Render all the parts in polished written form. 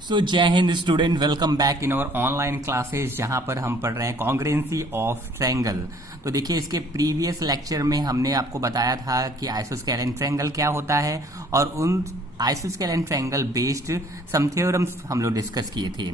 सो जय हिंद student, welcome back in our online classes जहां पर हम पढ़ रहे हैं कॉन्ग्रुएंसी ऑफ ट्रायंगल। तो देखिए, इसके प्रीवियस लेक्चर में हमने आपको बताया था कि आइसोस्केलेन ट्रायंगल क्या होता है और उन isosceles triangle based some theorems हम लोग डिस्कस किए थे।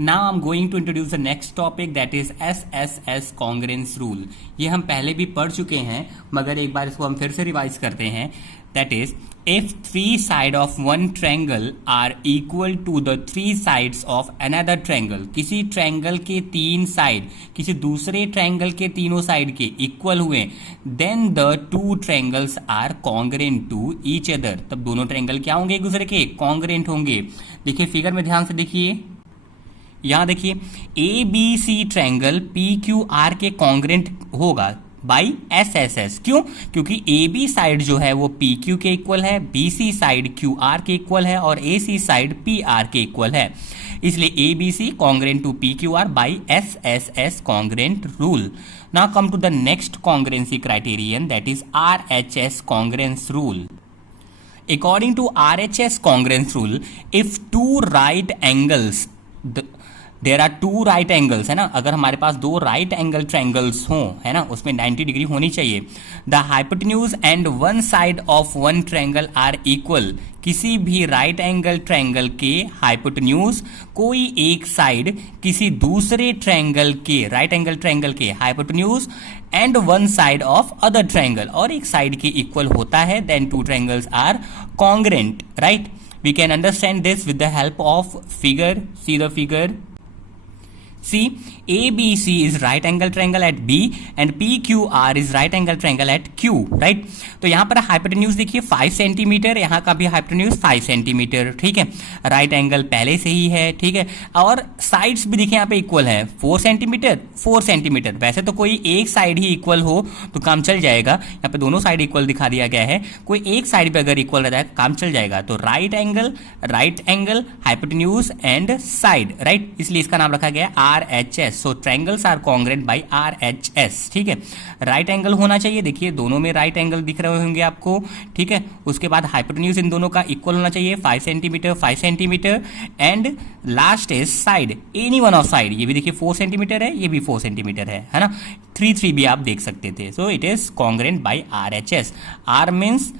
Now I am going to introduce the next topic that is SSS congruence rule. ये हम पहले भी पढ़ चुके हैं मगर एक बार इसको हम फिर से रिवाइज करते हैं। That is, if three sides of one triangle are equal to the three sides of another triangle, किसी ट्रायंगल के तीन साइड किसी दूसरे ट्रायंगल के तीनों साइड के इक्वल हुए, then the two triangles are congruent to each other, तब दोनों ट्रायंगल क्या होंगे? एक दूसरे के कॉन्ग्रुएंट होंगे। देखिए फिगर में ध्यान से देखिए, यहां देखिए A B C triangle P Q R के कॉन्ग्रुएंट होगा बाई एस एस एस। क्यों? क्योंकि ए बी साइड जो है वो पी क्यू के इक्वल है, B C side Q R के इक्वल है और A C side P R के इक्वल है। इसलिए A B C congruent to P Q R by S S S congruent rule. Now come to the next congruency criterion that is R H S congruence rule. According to RHS congruence rule, if two right angles, there are two right angles, है ना, अगर हमारे पास दो right angle triangles हों, है ना, उसमें 90 degree होनी चाहिए। The hypotenuse and one side of one triangle are equal, किसी भी राइट एंगल ट्रायंगल के हाइपोटेन्यूज, कोई एक साइड किसी दूसरे ट्रायंगल के राइट एंगल ट्रायंगल के hypotenuse and one side of other triangle, और एक साइड के इक्वल होता है, then two triangles are congruent, right. We can understand this with the help of figure. See the figure. See, ABC is right angle triangle at B and PQR is right angle triangle at Q, right? तो यहाँ पर hypotenuse देखिए 5 centimetre, यहाँ का भी hypotenuse 5 centimetre, ठीक है। Right angle पहले से ही है, ठीक है, और साइड्स भी देखिए यहाँ पे इक्वल है, 4 सेंटीमीटर 4 सेंटीमीटर। वैसे तो कोई एक साइड ही इक्वल हो तो काम चल जाएगा, यहाँ पे दोनों साइड इक्वल दिखा दिया गया है, कोई एक साइड पे अगर इक्वल रहता है काम चल जाएगा। तो right angle hypotenuse and side, right, इसलिए इसका नाम रखा गया RHS। So triangles are congruent by RHS, ठीक है। राइट एंगल होना चाहिए, देखिए दोनों में राइट एंगल दिख रहे होंगे आपको, ठीक है। उसके बाद हाइपोटेन्यूज इन दोनों का इक्वल होना चाहिए, 5 centimetre 5 centimetre, and last is side, any one of side, ये भी देखिए 4 सेंटीमीटर है, ये भी 4 सेंटीमीटर है ना, 3 भी आप देख सकते थे। So it is congruent by RHS। R means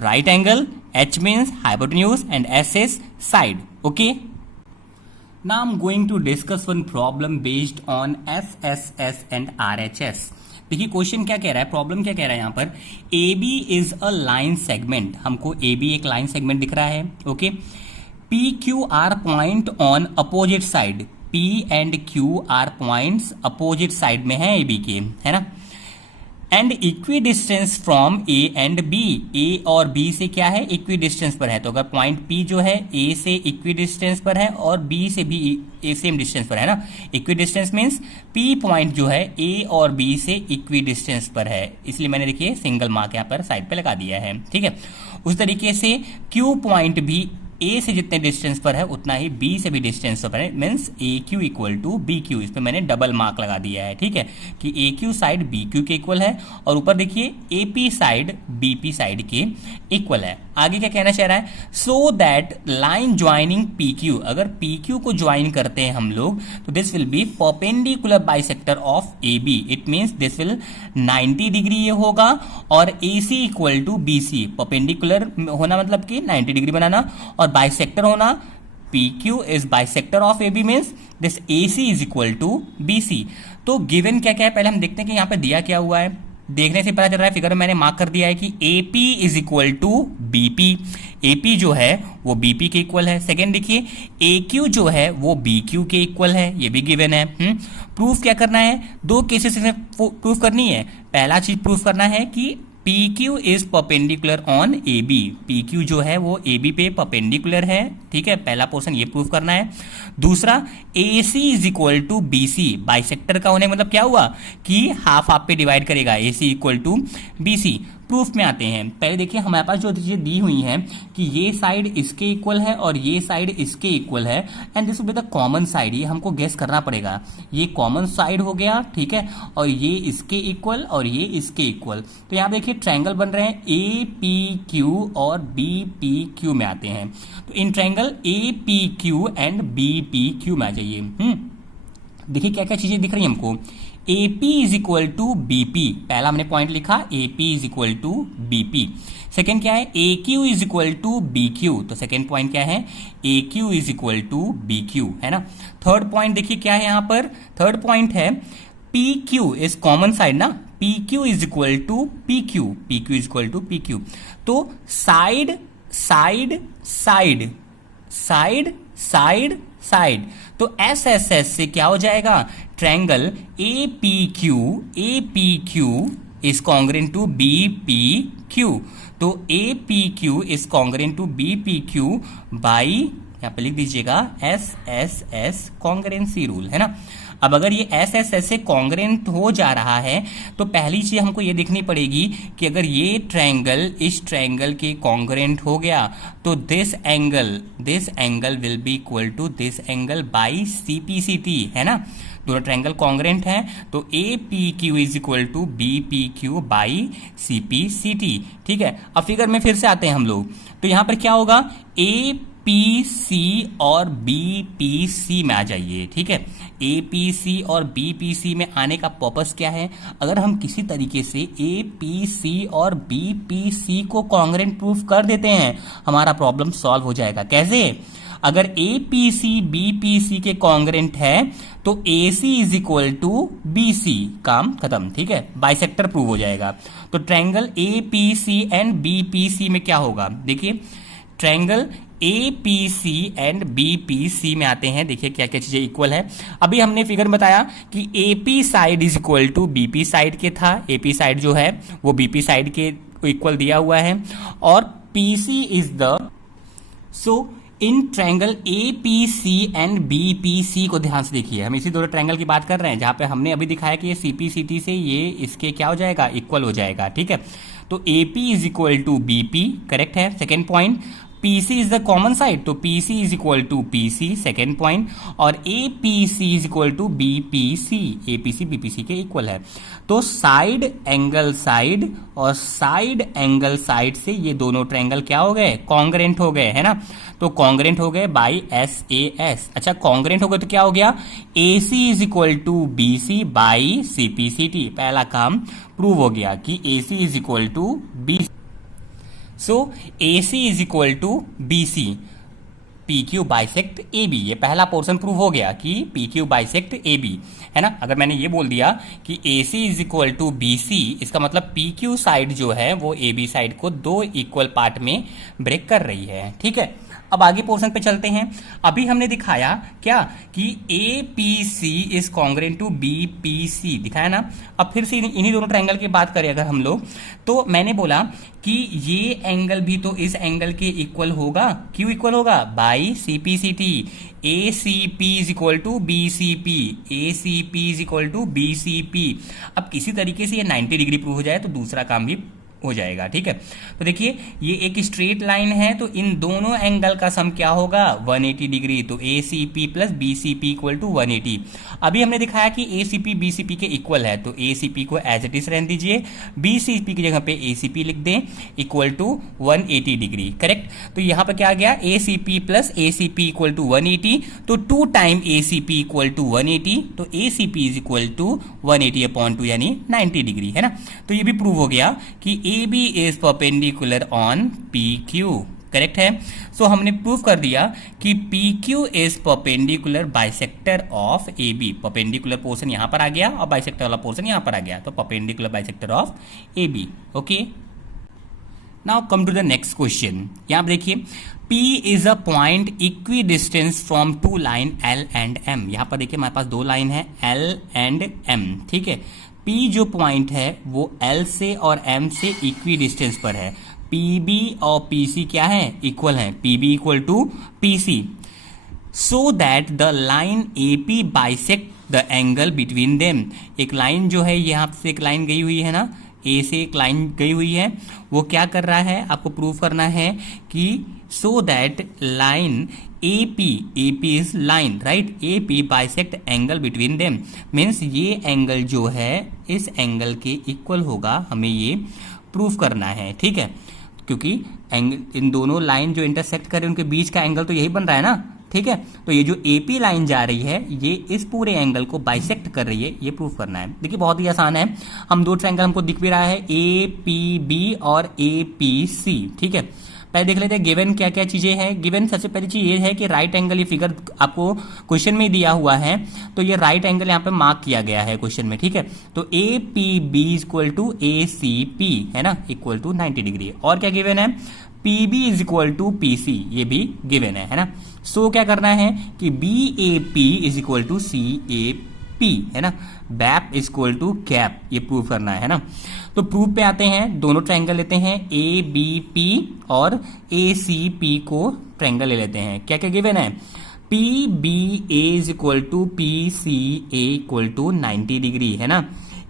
right angle, H means hypotenuse and S is side, okay. Now I'm going to discuss one problem based on SSS and RHS। देखिए question क्या कह रहा है, problem क्या कह रहा है यहाँ पर। AB is a line segment, हमको AB एक लाइन सेगमेंट दिख रहा है, okay. PQR point on opposite side, P and Q R points opposite side में है AB के, है ना। And equi distance from A and B, A और बी से क्या है, इक्वी डिस्टेंस पर है। तो अगर पॉइंट पी जो है ए से इक्वी डिस्टेंस पर है और बी से भी ए सेम डिस्टेंस पर है ना, equi distance means P point जो है ए और बी से इक्वी डिस्टेंस पर है, इसलिए मैंने देखिए सिंगल मार्क यहाँ पर साइड पे लगा दिया है, ठीक है। उस तरीके से क्यू पॉइंट भी ए से जितने डिस्टेंस पर है उतना ही बी से भी डिस्टेंस पर है, means A Q equal to B Q. इस पर मैंने डबल मार्क लगा दिया है, ठीक है, कि A Q side B Q के इक्वल है और ऊपर देखिए A P side B P side के इक्वल है। आगे क्या कहना चाह रहा है, so that line joining P Q, अगर पी क्यू को ज्वाइन करते हैं हम लोग तो this will be perpendicular bisector of A B. It means this will 90 degree ये होगा और A C equal to B C, perpendicular होना मतलब कि 90 डिग्री बनाना और बाइसेक्टर होना, PQ is bisector of AB means this AC is equal to BC। तो given क्या क्या है पहले हम देखते हैं कि यहाँ पे दिया क्या हुआ है। देखने से पता चल रहा है, फिगर में मैंने मार्क कर दिया है कि AP is equal to BP। AP जो है वो BP के इक्वल है। सेकेंड देखिए AQ जो है वो BQ के इक्वल है, ये भी गिवन है। प्रूफ क्या करना है, दो केसेस में प्रूफ करनी है। पहला चीज प्रूफ करना है कि PQ is perpendicular on AB, PQ जो है वो AB पे परपेंडिकुलर है, ठीक है, पहला पोर्शन ये प्रूफ करना है। दूसरा AC is equal to BC, bisector का होने मतलब क्या हुआ कि हाफ हाफ पे डिवाइड करेगा, AC equal to BC। Proof में आते हैं, पहले देखिए हमारे पास जो चीजें दी हुई हैं कि ये साइड इसके इक्वल है और ये साइड इसके इक्वल है, and this will be the common side, ये हमको गेस करना पड़ेगा। ये कॉमन साइड हो गया, ठीक है, और ये इसके इक्वल और ये इसके इक्वल। तो यहाँ देखिए ट्रायंगल बन रहे हैं APQ और BPQ में आते हैं। तो इन triangle triangle A P Q and B P Q में आ जाइए। देखिए क्या क्या चीजें दिख रही है हमको। A P is equal to B P, पहला हमने पॉइंट लिखा A P is equal to B P. Second क्या है, A Q is equal to B Q, तो सेकेंड पॉइंट क्या है, A Q is equal to B Q, है ना। थर्ड पॉइंट देखिए क्या है यहां पर, थर्ड पॉइंट है P Q is common side ना, P Q is equal to P Q, P Q is equal to P Q. तो side side side side side side, तो एस एस एस से क्या हो जाएगा, triangle A P Q is congruent to B P Q. तो A P Q is congruent to B P Q by, यहां पे लिख दीजिएगा S S S congruency rule, है ना। अब अगर ये एस एस एस से कॉन्ग्रेंट हो जा रहा है तो पहली चीज हमको ये देखनी पड़ेगी कि अगर ये ट्रायंगल इस ट्रायंगल के कॉन्ग्रेंट हो गया तो this angle will be equal to this angle by C P C T, है ना। दोनों ट्रायंगल कॉन्ग्रेंट है तो A P Q is equal to B P Q by C P C T, ठीक है। अब फिगर में फिर से आते हैं हम लोग, तो यहां पर क्या होगा, ए पी सी और बी पी सी में आ जाइए, ठीक है। ए पी सी और बी पी सी में आने का पर्पस क्या है, अगर हम किसी तरीके से ए पी सी और बी पी सी को कॉन्ग्रेंट प्रूफ कर देते हैं हमारा प्रॉब्लम सॉल्व हो जाएगा। कैसे, अगर A P C B P C के कॉन्ग्रेंट है तो A C is equal to B C, काम खत्म, ठीक है, बाइसेक्टर प्रूव हो जाएगा। तो triangle A P C and B P C में क्या होगा, देखिए triangle A P C and B P C में आते हैं, देखिए क्या क्या चीजें इक्वल है। अभी हमने फिगर बताया कि A P side is equal to B P side के था, ए पी साइड जो है वो बी पी साइड के इक्वल दिया हुआ है, और P C is the, so in triangle A P C and B P C को ध्यान से देखिए, हम इसी दोनों ट्रायंगल की बात कर रहे हैं जहां पे हमने अभी दिखाया कि ये सी पी सी टी से ये इसके क्या हो जाएगा, इक्वल हो जाएगा, ठीक है। तो A P is equal to B P, correct है। Second point, PC is the common side तो PC is equal to PC, second point, और APC is equal to BPC, APC BPC के इक्वल है। तो साइड एंगल साइड और side angle side से ये दोनों ट्रायंगल क्या हो गए, कॉन्ग्रेंट हो गए, है ना। तो कॉन्ग्रेंट हो गए बाई SAS। अच्छा कॉन्ग्रेंट हो गए तो क्या हो गया, AC is equal to BC by CPCT, पहला काम प्रूव हो गया कि AC is equal to BC। So AC is equal to BC, PQ bisect AB, ये पहला पोर्शन प्रूव हो गया कि PQ बाइसेक्ट AB, है ना। अगर मैंने ये बोल दिया कि AC is equal to BC, इसका मतलब PQ साइड जो है वो AB साइड को दो इक्वल पार्ट में ब्रेक कर रही है, ठीक है। अब आगे पोर्शन पे चलते हैं। अभी हमने दिखाया क्या कि APC is congruent to BPC, दिखाया ना। अब फिर से इन्हीं दोनों ट्रायंगल की बात करें अगर हम लोग, तो मैंने बोला कि ये एंगल भी तो इस एंगल के इक्वल होगा, क्यों इक्वल होगा, by CPCT। ACP is equal to BCP, ACP is equal to BCP। अब किसी तरीके से ये 90 डिग्री प्रूव हो जाए तो दूसरा काम भी हो जाएगा, ठीक है। तो देखिए ये एक स्ट्रेट लाइन है तो इन दोनों एंगल का सम क्या होगा, 180 डिग्री। तो ACP plus BCP equal to 180। अभी हमने दिखाया कि ACP BCP के इक्वल है तो ACP को एज इट इज रहने दीजिए, BCP की जगह पे ACP लिख दें इक्वल टू 180 डिग्री, करेक्ट। तो यहां पर क्या आ गया, ACP plus ACP equal to 180, तो 2 टाइम ACP इक्वल टू 180, तो ACP इज इक्वल टू 180/2 यानी 90 डिग्री, है ना। तो ये भी प्रूव हो गया कि AB is perpendicular on PQ, correct है। सो हमने प्रूव कर दिया कि PQ is perpendicular bisector of AB, perpendicular portion यहां पर आ गया और बाइसेक्टर वाला पोर्शन यहां पर आ गया, तो perpendicular bisector of AB, okay. Now come to the next question. यहां देखिए P is a point equi distance from two line L and M। यहां पर देखिए हमारे पास दो लाइन है L एंड M, ठीक है। P जो पॉइंट है वो L से और M से इक्वी डिस्टेंस पर है। PB और PC क्या है, इक्वल है, PB equal to PC, so that the line AP bisect the angle between them. एक लाइन जो है यहाँ से एक लाइन गई हुई है ना, A से एक लाइन गई हुई है, वो क्या कर रहा है, आपको प्रूव करना है कि सो that line AP is line, right, AP bisect angle between them, means ये एंगल जो है इस एंगल के इक्वल होगा, हमें ये प्रूव करना है, ठीक है। क्योंकि इन दोनों लाइन जो इंटरसेक्ट कर रहे हैं उनके बीच का एंगल तो यही बन रहा है ना, ठीक है। तो ये जो एपी लाइन जा रही है ये इस पूरे एंगल को बाइसेक्ट कर रही है, ये प्रूव करना है। देखिए बहुत ही आसान है, हम दो ट्रायंगल हमको दिख भी रहा है, ए पी बी और ए पी सी, ठीक है। पहले देख लेते हैं गिवन क्या क्या चीजें हैं। गिवन सबसे पहली चीज ये है कि राइट एंगल, ये फिगर आपको क्वेश्चन में दिया हुआ है, तो ये राइट एंगल यहाँ पे मार्क किया गया है क्वेश्चन में, ठीक है। तो A P B is equal to A C P, है ना, इक्वल टू 90 डिग्री। और क्या गिवन है, P B is equal to P C, ये भी गिवन है ना। सो क्या करना है कि B A P is equal to C A P, है ना, BAP is equal to CAP, ये प्रूव करना है ना। तो प्रूफ पे आते हैं, दोनों ट्रायंगल लेते हैं, ए बी पी और ए सी पी को ट्रायंगल ले लेते हैं। क्या क्या गिवन है, P B A is equal to P C A equal to 90 degree, है ना,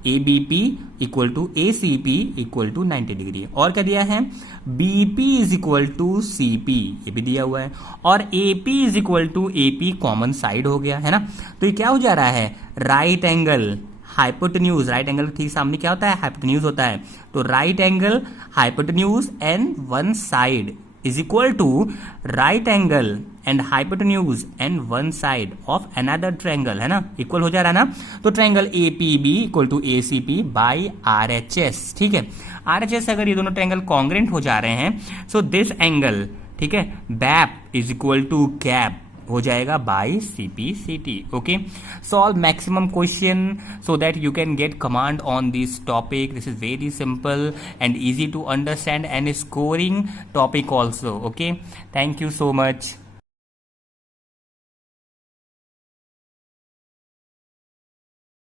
A B P equal to A C P equal to 90 degree. और क्या दिया है, B P is equal to C P, ये भी दिया हुआ है। और A P is equal to A P common side हो गया, है ना। तो ये क्या हो जा रहा है, right angle hypotenuse, right angle ठीक सामने क्या होता है, हाइपोटेन्यूज होता है। तो right angle hypotenuse and one side is equal to right angle and hypotenuse and one side of another triangle, है ना, इक्वल हो जा रहा है ना। तो triangle A P B equal to A C P by R H S, ठीक है। आर एच एस अगर ये दोनों ट्रायंगल कॉन्ग्रेंट हो जा रहे हैं, सो दिस एंगल, ठीक है, BAP is equal to CAP हो जाएगा by C P C T. Okay, solve maximum question so that you can get command on this topic. This is very simple and easy to understand and scoring topic also. Okay, thank you so much.